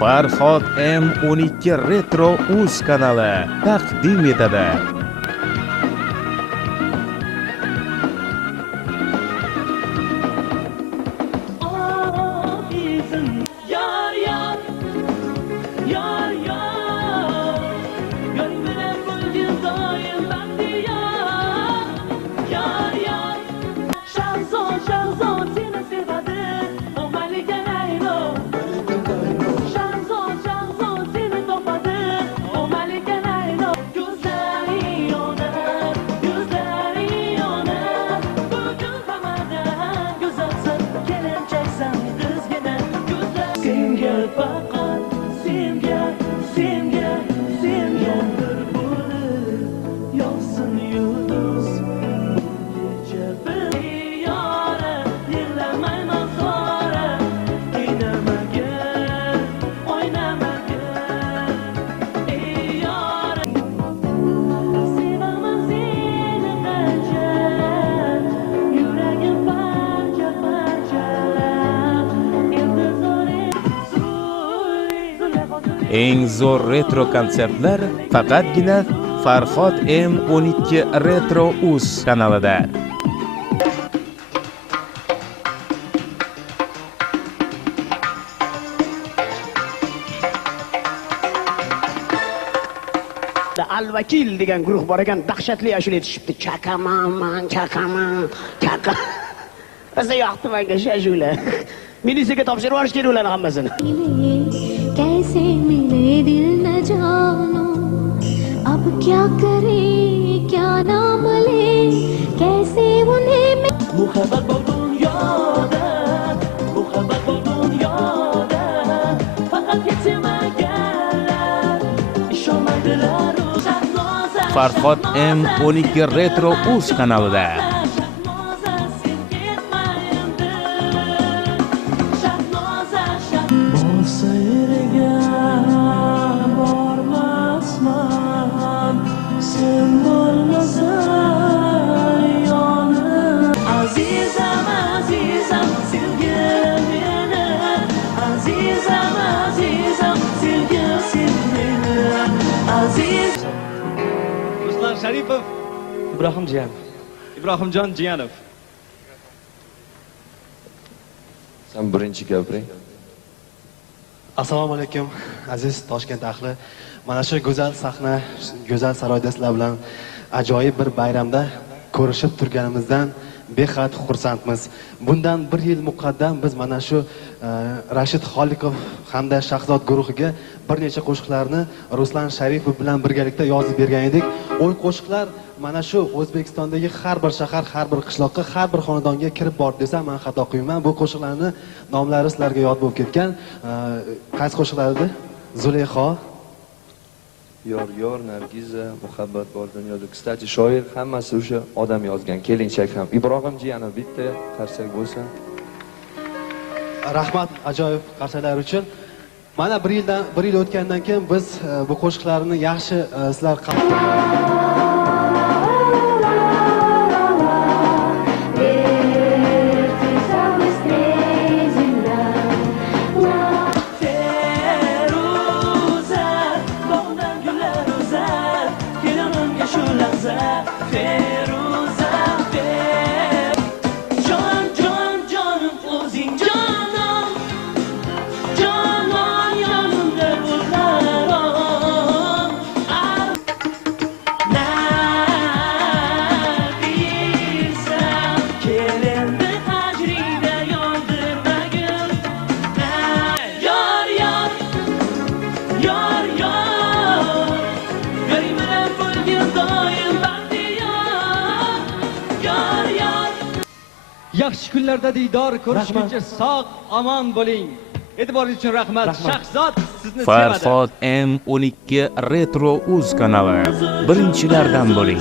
Farhod M12 Retro Uz kanali taqdim etadi. Eng zo'r retro konsertlar faqatgina Farhod M12 Retro Uz kanalida. Al-Vakil degan guruh bor ekan, dahshatli ashula aytishibdi. Chaqaman, chaqa. Bizga yoqdi menga shu ashula. Militsiyaga topshirib yuborish kerak ularni hammasini. कैसे मिले दिल न जानो अब क्या करे क्या नाम ले कैसे उन्हें muhabbat bu dunyoda faqat yetmaganlar ishonmaydilar Farhod M12 Retro Uz kanalida. Ruslan Sharipov, Ibrohimjon Jiyanov. Sen birinchi gapiring. Assalomu alaykum aziz Toshkent ahli. Mana shu go'zal sahna, go'zal saroyda sizlar bilan ajoyib bir bayramda ko'rishib turganimizdan behad xursandmiz. Bundan bir yil muqaddam biz mana shu Rashid Xoliqov hamda Shahzod guruhiga bir necha qo'shiqlarni Ruslan Sharipov bilan birgalikda yozib bergan edik. O qo'shiqlar mana shu O'zbekistondagi har bir shahar, har bir qishloqqa, har bir xonadonga kirib bordi desam men xato qilmayman. Bu qo'shiqlarni nomlari sizlarga yod bo'lib ketgan. Qaysi qo'shiqlar edi? Zuleyxo, Yor, Nargiza, muhabbat bor dunyoda. Kstati, shoir hammasi o'sha odam yozgan, kelinchak ham. Ibrohim Jiyanov bitta qarsak bo'lsin. Rahmat ajoyib qarsalar uchun. Mana bir yil o'tgandan keyin biz bu qo'shiqlarni yaxshi sizlar Yaxshi kunlarda diydor ko'rishguncha sog' omon bo'ling. E'tiboringiz uchun rahmat. Shahzod sizni sevadi. Farhod M12 Retro Uz kanali. Birinchilardan bo'ling.